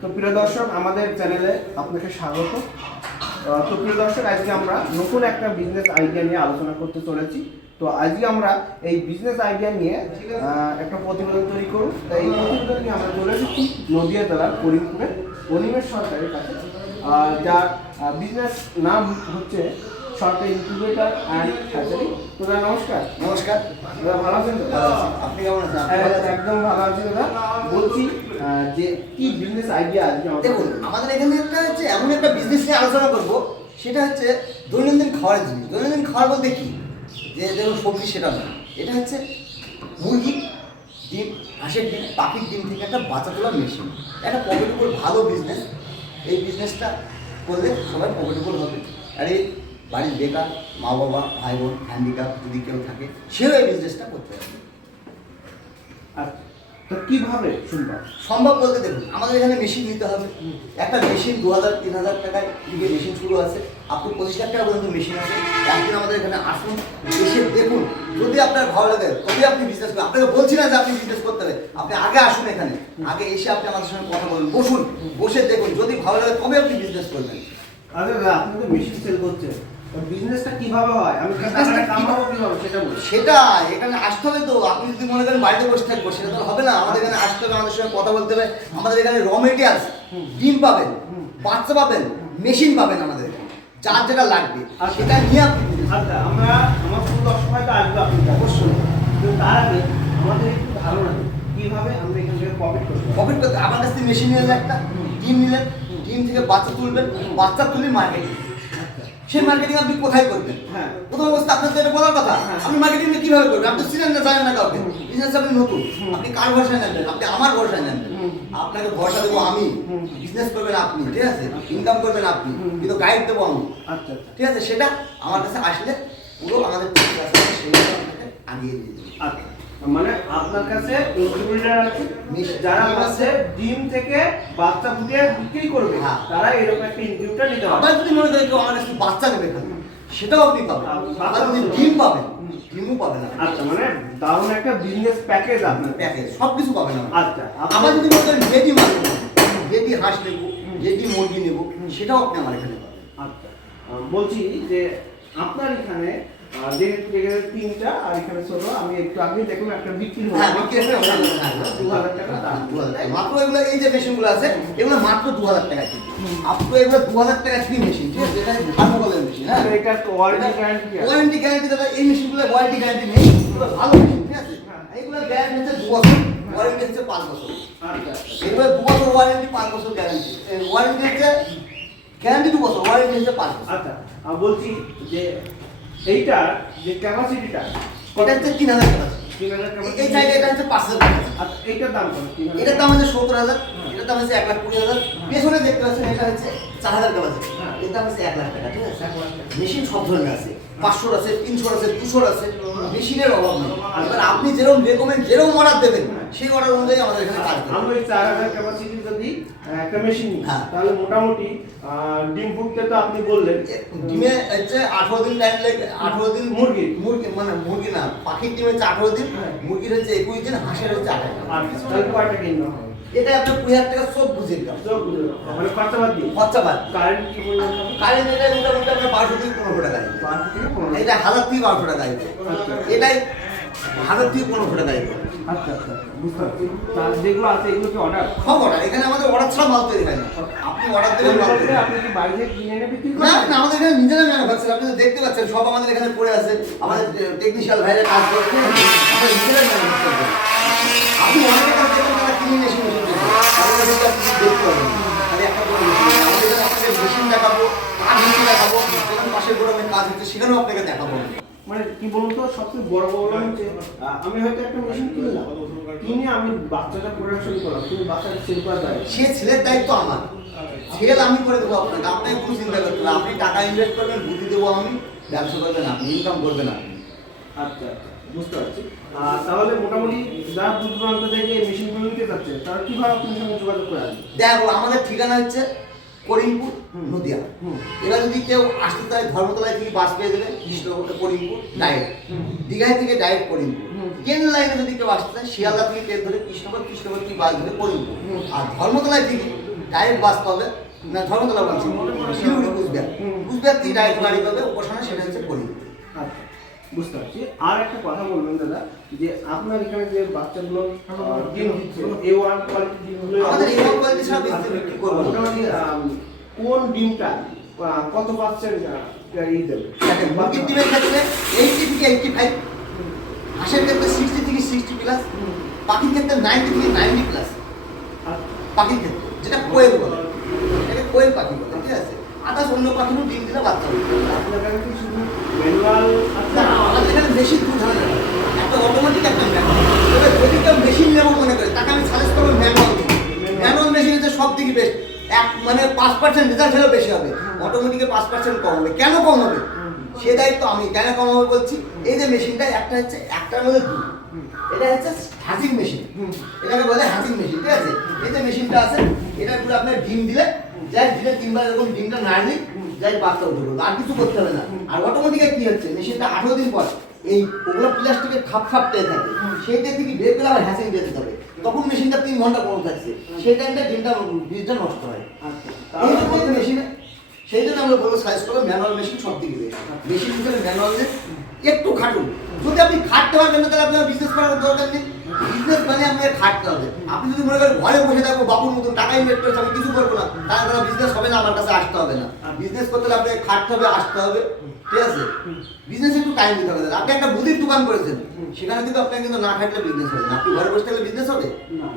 তো প্রিয় দর্শক, আমাদের চ্যানেলে আপনাকে স্বাগত। তো প্রিয় দর্শক, আজকে আমরা নতুন একটা বিজনেস আইডিয়া নিয়ে আলোচনা করতে চলেছি। তো আজকে আমরা এই বিজনেস আইডিয়া নিয়ে একটা প্রতিবেদন তৈরি করব। তাই এই প্রতিবেদন নিয়ে আমরা চলে এসেছি নদিয়া জেলার করিমপুরে অনিমেষ সরকারের কাছে, যার বিজনেস নাম হচ্ছে সরকারি ইনকিউবেটর অ্যান্ড হ্যাচারি। তো দাদা নমস্কার। নমস্কার দাদা, ভালো আছেন তো? আপনি কেমন আছেন? একদম ভালো আছি দাদা। বলছি যে কি বিজনেস আইডিয়া আজকে দেখুন, আমাদের এখানে একটা হচ্ছে এমন একটা বিজনেস নিয়ে আলোচনা করব, সেটা হচ্ছে দৈনন্দিন খাওয়ার জিনিস। দৈনন্দিন খাবার বলতে কি, যে যেমন সবজি সেটা নয়, এটা হচ্ছে মুরগি ডিম, হাঁসের ডিম, পাখির ডিম থেকে একটা বাচ্চা তোলার মেশিন। একটা প্রফিটেবল ভালো বিজনেস। এই বিজনেসটা করলে সবাই প্রফিটেবল হবে। আর এই বাড়ির বেকার মা বাবা ভাই বোন হ্যান্ডিক্যাপ যদি কেউ থাকে, সেও এই বিজনেসটা করতে পারবে। আচ্ছা, তো কিভাবে সম্ভব বলতে দেখুন, আমাদের এখানে মেশিন নিতে হবে। একটা মেশিন 2000-3000 টাকায় থেকে মেশিন শুরু আছে, আপনি 25 লাখ টাকা পর্যন্ত মেশিন আছে। একদিন আমাদের এখানে আসুন, এসে দেখুন, যদি আপনার ভালো লাগে তবে আপনি বিজনেস করবেন। আপনাকে বলছি না যে আপনি বিজনেস করতে হবে, আপনি আগে আসুন, এখানে আগে এসে আপনি আমাদের সঙ্গে কথা বলুন, বসুন, বসে দেখুন, যদি ভালো লাগে তবে আপনি বিজনেস করবেন। আচ্ছা দাদা, আপনি তো মেশিন সেল করছেন, বিজনেসটা কিভাবে হয়, আমি টাকাটা কামাবো কিভাবে সেটা বলুন। সেটা এখানে আসতে হবে। তো আপনি যদি মনে করেন বাড়িতে বসে থাকবো, সেটা তো হবে না। আমাদের এখানে আসতে হবে, আমাদের সঙ্গে কথা বলতে হবে। আমাদের এখানে র মেটেরিয়ালস, ডিম পাবেন, বাচ্চা পাবেন, মেশিন পাবেন আমাদের এখানে, যার যেটা লাগবে সেটা নিয়ে আপনি। আচ্ছা, আমরা আমার পুরো দর্শক হয়তো আসবে আপনি অবশ্যই, কিন্তু তার আগে আমাদের একটু ধারণা দিন কিভাবে আমরা এখান থেকে প্রফিট করবো। প্রফিট করতে আমার কাছ থেকে মেশিন নিলেন, একটা ডিম নিলেন, ডিম থেকে বাচ্চা তুলবেন, বাচ্চা তুলে মার্কেটিং। সেই মার্কেটিং আপনি কোথায় করবেন? হ্যাঁ, প্রথম অবস্থা আপনার তো এটা বলার কথা, আপনি মার্কেটিং কিভাবে করবেন? আপনি চিনেন না, জানেন না কাউকে, বিজনেস আপনি নতুন, আপনি কার ভরসায় নেবেন? আপনি আমার ভরসায় নেবেন। আপনাকে ভরসা দেবো আমি, বিজনেস করবেন আপনি, ঠিক আছে, ইনকাম করবেন আপনি, কিন্তু গাইড দেবো আমি। আচ্ছা ঠিক আছে, সেটা আমার কাছে আসলে পুরো আমাদের সেগুলো আপনাকে আগিয়ে দিয়ে দেবো। আচ্ছা, মানে আপনার কাছে ইনকিউবেটর আছে, যারা হচ্ছে ডিম থেকে বাচ্চা ফুটিয়ে বিক্রি করবে, হ্যাঁ, তারা এরকম একটা ইনকিউবেটর নিতে পারবে। আবার যদি মনে করেন কেউ আমার কাছে বাচ্চা নেবে এখানে, সেটাও আপনি পাবেন। আবার যদি ডিম পাবেন, ডিমও পাবেন। আচ্ছা, মানে দারুণ একটা বিজনেস প্যাকেজ আপনার প্যাকেজ সব কিছু পাবেন। আচ্ছা, আবার যদি মনে করেন বেবি মাছ নেবো, বেবি হাঁস নেবো, বেবি মুরগি নেবো, সেটাও আপনি আমার এখানে পাবেন। আচ্ছা, বলছি যে আপনার এখানে যেহেতু এখানে 3টা আর এখানে ছোট, আমি একটু আগে দেখলাম একটা বিক্রি হলো, হ্যাঁ, বিক্রি হচ্ছে 2000 টাকা দাম। 2000 টাকা মাত্র। এগুলো এই যে মেশিনগুলো আছে, এগুলো মাত্র 2000 টাকা কিনবে। আপনি এগুলো 2000 টাকা কি মেশিন, ঠিক আছে, এটা থার্মোকলের মেশিন। হ্যাঁ, এটা ওয়ারেন্টি গ্যারান্টি আছে? ওয়ারেন্টি গ্যারান্টি দাদা, এই মেশিনগুলো ওয়ারেন্টি গ্যারান্টি নেই, এগুলো ভালো মেশিন, ঠিক আছে। এইগুলো গ্যারান্টি হচ্ছে 2 বছর, ওয়ারেন্টি হচ্ছে 5 বছর। আচ্ছা, এগুলো 2 বছর ওয়ারেন্টি, 5 বছর গ্যারান্টি। ওয়ারেন্টি হচ্ছে গ্যারান্টি 2 বছর, ওয়ারেন্টি হচ্ছে 5 বছর। আচ্ছা, বলছি যে এইটার যে ক্যাপাসিটিটা, এটা হচ্ছে 3000 টাকা। 3000 টাকা। এই সাইডে এটা হচ্ছে 5000 টাকা। আচ্ছা, এইটার দাম কত? এটার দাম হচ্ছে 70000, এটার দাম হচ্ছে 1,20,000। পেছনে দেখতে পাচ্ছেন এটা হচ্ছে 4000 টাকা আছে, এর দাম হচ্ছে 1 লাখ টাকা, ঠিক আছে। মেশিন সব ধরনের আছে, 500 আছে, 300 আছে, 200 আছে, মেশিনের অভাব নেই। এবার আপনি যেরকম রেকমেন্ড, যেরকম অর্ডার দেবেন, সেই অর্ডার অনুযায়ী আমাদের এখানে কাজ করবে। আমরা এই 4000 ক্যাপাসিটি যদি একটা মেশিন নিই, তাহলে মোটামুটি ডিম ফুটতে তো আপনি বললেন ডিমে হচ্ছে 18 দিন টাইম লাগে। 18 দিন মুরগি মানে মুরগি না, পাখির ডিম হচ্ছে 18 দিন, মুরগির হচ্ছে 21 দিন, হাঁসের হচ্ছে 28 দিন। আর তাহলে কয়টা কিনতে হবে? এটা আপনার 2000 টাকা সব বুঝে দিলাম, মানে খরচা বাদ দিয়ে। খরচা বাদ। কারেন্ট কি পরিমাণ হবে? কারেন্ট এটা মোটামুটি আপনার 1200 থেকে 1500 টাকা আসবে। 12 থেকে 15। এটা 1000 থেকে 1200 টাকা আসবে। এটাই 1000 থেকে 1500 টাকা আসবে। আচ্ছা আচ্ছা, বুঝতে পারছি। তার যেগুলো আছে এগুলো কি অর্ডার? সব অর্ডার, এখানে আমাদের অর্ডার ছাড়া মাল তৈরি হয় না। আপনি অর্ডার দেবেন, মাল তৈরি। আপনি কি বাইরে কিনে এনে বিক্রি না করেন? না, আমাদের এখানে নিজেরা ম্যানুফ্যাকচার, আপনি তো দেখতে পাচ্ছেন সব আমাদের এখানে পড়ে আছে, আমাদের টেকনিশিয়াল ভাইরা কাজ করে, আমরা নিজেরা ম্যানুফ্যাকচার করি। আপনি অনেক টাকা দেবেন, টাকা কিনে মেশিন মেশিন দেবেন, আমাদের কাছে আপনি দেখতে পাবেন খালি একটা করে মেশিন। আমাদের এখানে আপনাকে মেশিন দেখাবো, কাজ মেশিন দেখাবো, যেখানে পাশের গোডাউনে কাজ হচ্ছে সেখানেও আপনাকে দেখাবো। মানে কি বলুন তো, সবচেয়ে বড় প্রবলেম হচ্ছে আমি হয়তো একটা মেশিন কিনলাম, কিনে আমি বাচ্চাটা প্রোডাকশন করলাম, কিন্তু বাচ্চাটা সেল করা যায় না। সে ছেলের দায়িত্ব আমার, ছেলে আমি করে দেবো আপনাকে, আপনাকে কোনো চিন্তা করতে হবে। আপনি টাকা ইনভেস্ট করবেন, বুদ্ধি দেবো আমি, ব্যবসা করবেন আপনি, ইনকাম করবেন আপনি। আচ্ছা আচ্ছা, বুঝতে পারছি। তাহলে মোটামুটি যারা দূর দূরান্ত থেকে মেশিনগুলো নিতে যাচ্ছে, তারা কিভাবে আপনার সঙ্গে যোগাযোগ করে আসবে? দেখো, আমাদের ঠিকানা হচ্ছে করিমপুর, নদিয়া। এবার যদি কেউ আসতে চায়, ধর্মতলায় থেকে বাস পেয়ে দেবে, কৃষ্ণনগর করিমপুর ডাইরেক্ট, দীঘায় থেকে ডাইরেক্ট করিমপুর। ট্রেন লাইনে যদি কেউ আসতে চায় শিয়ালদা থেকে ট্রেন ধরে কৃষ্ণগর থেকে বাস ধরে পড়ে উঠবো। আর ধর্মতলায় থেকে ডাইরেক্ট বাস পাবে, না ধর্মতলা বলছি শিলিগুড়ি কুচবিহার থেকে ডাইরেক্ট গাড়ি পাবে উপাসনা, সেটা হচ্ছে পড়ে। আচ্ছা, বুঝতে পারছি। আর একটা কথা বলবেন দাদা, যে আপনার এখানে যে বাচ্চাগুলো ডিম দিচ্ছে A1 কোয়ালিটির ডিমগুলো আমাদের A1 কোয়ালিটি ছাড়া বিক্রি করবো না। মোটামুটি কোন ডিমটা কত পার্সেন্ট ই দেবে? দেখেন মুরগির ডিমের ক্ষেত্রে 80 থেকে 85, হাঁসের ক্ষেত্রে 60 থেকে 60 প্লাস, পাখির ক্ষেত্রে 90 থেকে 90 প্লাস। পাখির ক্ষেত্রে যেটা কোয়েল বলে, এটাকে কোয়েল পাখি বলে, ঠিক আছে? আদার্স অন্য পাখিরও ডিম দিলে বাচ্চা হবে। আপনার কাছে কি শুধু ম্যানুয়াল না, আমাদের এখানে বেশি দুধ হয় না, একটা অটোমেটিক একটা ম্যানুয়াল। তবে যদি কেউ মেশিন নেবো মনে করে তাকে আমি সাজেস্ট করবো ম্যানুয়াল। ম্যানুয়াল মেশিন হচ্ছে সব থেকে বেস্ট, মানে 5% রেজাল্ট হলেও বেশি হবে, অটোমেটিকে 5% কম হবে। কেন কম হবে সে দায়িত্ব আমি, কেন কম হবে বলছি। এই যে মেশিনটা একটা হচ্ছে একটার মধ্যে দুধ, এটা হচ্ছে হ্যাচিং মেশিন, এটাকে বলে হ্যাচিং মেশিন, ঠিক আছে? এই যে মেশিনটা আছে এটার উপরে আপনার ডিম দিলে যাই দিলে 3 বার এরকম ডিমটা নাড়লি যাই বাচ্চা উঠে পড়বে, আর কিছু করতে হবে না। আর অটোমেটিকে কি হচ্ছে মেশিনটা 18 দিন পর এই ওগুলো প্লাস্টিকের খাপ পেয়ে থাকে, সেইটা থেকে বের করে আবার হ্যাচিং যেতে হবে, তখন মেশিনটা 3 ঘন্টা বন্ধ থাকছে, সেই টাইমটা ডিমটা বীজটা নষ্ট হয়। এই জন্য মেশিনে সেই জন্য আমরা বলবো সাইজ করবো ম্যানুয়াল মেশিন সব দিকে বেশি। মেশিন হিসেবে ম্যানুয়াল একটু খাটুন, যদি আপনি খাটতে পারবেন না তাহলে আপনার বিজনেস করার দরকার নেই। বিজনেস মানে আপনাকে খাটতে হবে। আপনি যদি মনে করেন ঘরে বসে থাকবো বাবুর মতন টাকা ইনভেস্ট করে আমি কিছু করবো না, তাহলে বিজনেস হবে না, আমার কাছে আসতে হবে না। বিজনেস করতে হলে আপনাকে খাটতে হবে, আসতে হবে, ঠিক আছে? বিজনেস একটু টাইম দিতে হবে। আপনি একটা মুদির দোকান করেছেন, সেখানে কিন্তু আপনাকে কিন্তু না খাটলে বিজনেস হবে না। আপনি ঘরে বসে থাকলে বিজনেস হবে না।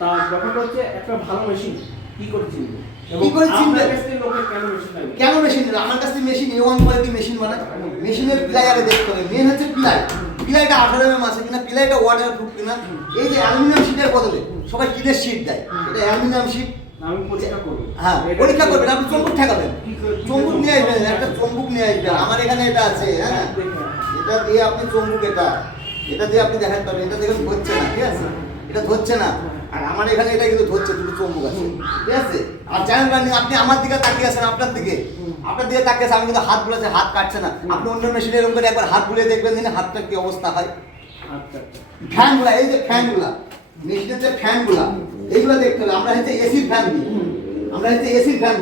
তা ব্যাপারটা হচ্ছে একটা ভালো মেশিন কি করে চিনবে? কি করে চিনবে? আপনার কাছ থেকে লোকে কেন মেশিন নেবে? কেন মেশিন নেবে? আমার কাছে মেশিন A1 কোয়ালিটি মেশিন বানায়। মেশিনের প্লাই আগে দেখতে হবে, মেন হচ্ছে প্লাই। প্লাইটা 18 mm আছে কিনা, প্লাইটা ওয়াটার প্রুফ কিনা। এই যে অ্যালুমিনিয়াম শীটের বদলে সবাই টিনের শীট দেয়, এটা অ্যালুমিনিয়াম শীট। আমি পরীক্ষা করব। হ্যাঁ, পরীক্ষা করবেন। আপনি চম্বুক ঠেকাবেন, চম্বুক নিয়ে আসবেন, একটা চম্বুক নিয়ে আসবেন। আমার এখানে এটা আছে, হ্যাঁ, এটা দিয়ে আপনি চম্বুক, এটা দিয়ে আপনি দেখেন পাবেন, এটা দেখুন ধরছে না, ঠিক আছে? এটা ধরছে না, আর আমার এখানে এটা কিন্তু ধরছে, দুটো চম্বুক আছে, ঠিক আছে? আর জানেন আপনি আমার দিকে তাকিয়ে আছেন, আপনার দিকে তাকিয়ে আছে, আমি কিন্তু হাত বুলাচ্ছি, হাত কাটছে না। আপনি অন্য মেশিনে এরকম করে একবার হাত বুলিয়ে দেখবেন দিনে হাতটা কি অবস্থা হয়। আচ্ছা আচ্ছা। ফ্যানগুলা, এই যে ফ্যানগুলা, মেশিনের যে ফ্যানগুলা, এইগুলো দেখতে হবে। আমরা হচ্ছে এসির ফ্যান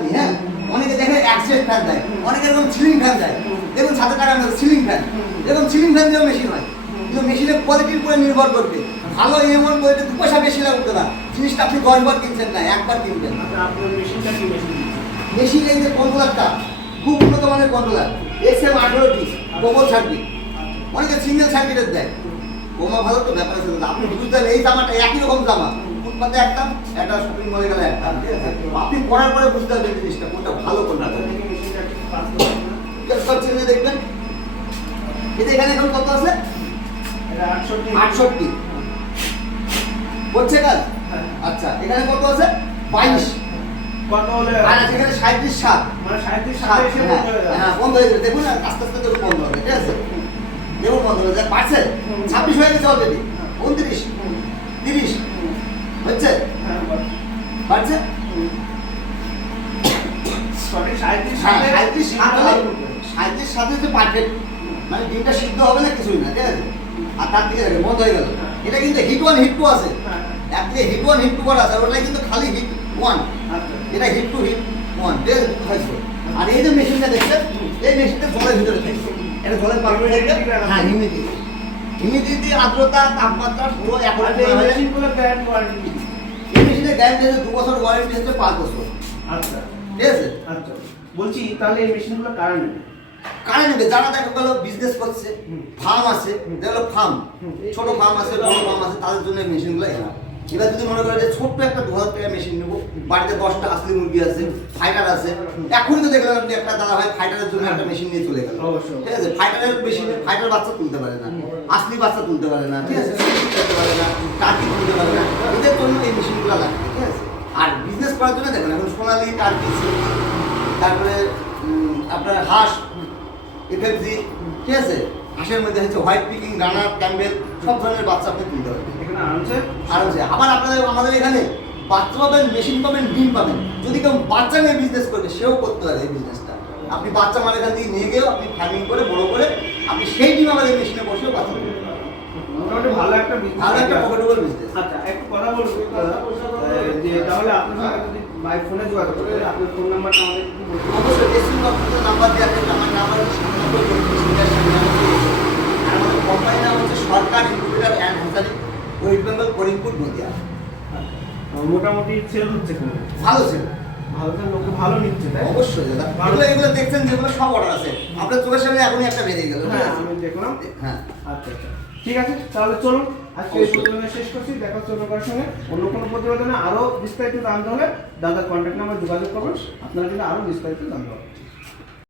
দিই, হ্যাঁ। অনেকে দেখে অ্যাক্সেস ফ্যান দেয়, অনেকে এরকম সিলিং ফ্যান দেয়। দেখুন 7 টাকার মধ্যে সিলিং ফ্যান, এরকম সিলিং ফ্যান দিয়েও মেশিন হয়, কিন্তু মেশিনের কোয়ালিটির উপরে নির্ভর করবে। ভালো A1 কোয়ালিটি 2 পয়সা বেশি লাগবে না, জিনিসটা আপনি 10 বার কিনছেন না, একবার কিনবেন। আচ্ছা, আপনার মেশিনটা কি মেশিন? মেশিন এই যে কন্ট্রোলারটা খুব উন্নত মানের কন্ট্রোলার, XM 18টি ডবল সার্কিট, অনেকে সিঙ্গেল সার্কিটের দেয়। বোমা ভালো তো ব্যাপার আছে, আপনি বুঝতেন এই জামাটা একই রকম জামা, ফুটপাতে একটা শপিং মলে গেলে একটা, ঠিক আছে? আপনি পড়ার পরে বুঝতে পারবেন জিনিসটা কোনটা ভালো কোনটা দেখবেন। এটা এখানে এখন কত আছে? 68 হচ্ছে কাজ। আচ্ছা, এখানে কত আছে? 22 কত হলে? আর এখানে 37 মানে 37 এসে বন্ধ হয়ে যাবে। হ্যাঁ, বন্ধ হয়ে যাবে। দেখুন না, আস্তে আস্তে দেখুন বন্ধ হবে, ঠিক আছে? দেখুন বন্ধ হয়ে যায়, পারছে 26 হয়ে গেছে অলরেডি, 29 30 হচ্ছে, হ্যাঁ, পারছে। সঠিক 37 হ্যাঁ, সালে 37 সাথে হচ্ছে পারফেক্ট, মানে ডিমটা সিদ্ধ হবে না, কিছুই না, ঠিক আছে? আর তার দিকে দেখেন বন্ধ হয়ে গেল। এটা কিন্তু হিট 1 হিট 2 আছে, আপনি হিট 1 হিট 2 করা আছে, ওটা কিন্তু খালি হিট 1, আচ্ছা। এটা হিট 2 হিট 1 বেশ হয়েছে। আর এই যে মেশিনটা দেখছেন, এই মেশিনটা জলের ভিতরে থাকে, এটা জলের পারবে দেখবে। হ্যাঁ, হিউমিডিটি, আর্দ্রতা, তাপমাত্রা পুরো এখন। আর এই মেশিনগুলো গ্যারান্টি ওয়ারেন্টি? এই মেশিনের গ্যারান্টি আছে 2 বছর, ওয়ারেন্টি আছে 5 বছর, আচ্ছা ঠিক আছে? আচ্ছা। বলছি তাহলে এই মেশিনগুলো কারা নেবে? কারণ নেবে যারা দেখা গেল বিজনেস করছে, ফার্ম আছে, যেগুলো ফার্ম, ছোট ফার্ম আছে, বড় ফার্ম আছে, তাদের জন্য মেশিনগুলো এরা। এবার যদি মনে করে যে ছোট্ট একটা 2000 টাকা মেশিন নেবো, বাড়িতে 10টা আসলি মুরগি আছে, ফাইটার আছে, এখনই তো দেখলেন আপনি একটা দাদা ভাই ফাইটারের জন্য একটা মেশিন নিয়ে চলে গেল, ঠিক আছে? ফাইটারের মেশিনে ফাইটার বাচ্চা তুলতে পারে না, আসলি বাচ্চা তুলতে পারে না, ঠিক আছে? তুলতে পারে না, টার্কি তুলতে পারে না, এদের জন্য এই মেশিনগুলো লাগবে, ঠিক আছে? আর বিজনেস করার জন্য দেখেন এখন সোনালি, টার্কি, তারপরে আপনার হাঁস, FFG, ঠিক আছে? হাঁসের মধ্যে হচ্ছে হোয়াইট পিকিং, রানার, ক্যাম্বেল, সব ধরনের বাচ্চা আপনি তুলতে পারবেন এখানে আরামসে। আরামসে। আবার আমাদের এখানে বাচ্চা পাবেন, মেশিন পাবেন, ডিম পাবেন। যদি কেউ বাচ্চা নিয়ে বিজনেস করবে সেও করতে পারে এই বিজনেসটা। আপনি বাচ্চা মাল এখান থেকে নিয়ে গেলেও আপনি ফার্মিং করে বড় করে আপনি সেই ডিম আমাদের মেশিনে বসেও বাচ্চা করতে পারবেন। মোটামুটি ভালো একটা বিজনেস, ভালো একটা প্রফিটেবল বিজনেস। আচ্ছা একটু কথা বলবো যে তাহলে আপনার সঙ্গে যদি বাই ফোনে যোগাযোগ করতে হয়, আপনার ফোন নাম্বারটা আমাদের একটু বলুন। অবশ্যই এসএম ডক্টরের নাম্বার দেওয়া আছে, আমার নাম্বার হচ্ছে 97 আর আমাদের কোম্পানির নাম হচ্ছে Sarkar incubator and hatchery, West Bengal, Karimpur, Nadia. মোটামুটি সেল হচ্ছে কোনো ভালো ছিল, ভালো সেল, লোকে ভালো নিচ্ছে তাই? অবশ্যই দাদা। এগুলো এগুলো দেখছেন যেগুলো সব অর্ডার আছে, আপনার চোখের সামনে এখনই একটা বেরিয়ে গেল। হ্যাঁ আমি দেখলাম। হ্যাঁ, আচ্ছা আচ্ছা ঠিক আছে, তাহলে চলুন আজকে এই প্রতিবেদন শেষ করছি। দেখা হচ্ছে অন্য কারোর সঙ্গে অন্য কোনো প্রতিবেদনে। আরও বিস্তারিত জানতে হলে দাদার কন্ট্যাক্ট নাম্বার যোগাযোগ করবেন, আপনারা কিন্তু আরও বিস্তারিত জানতে পারবেন।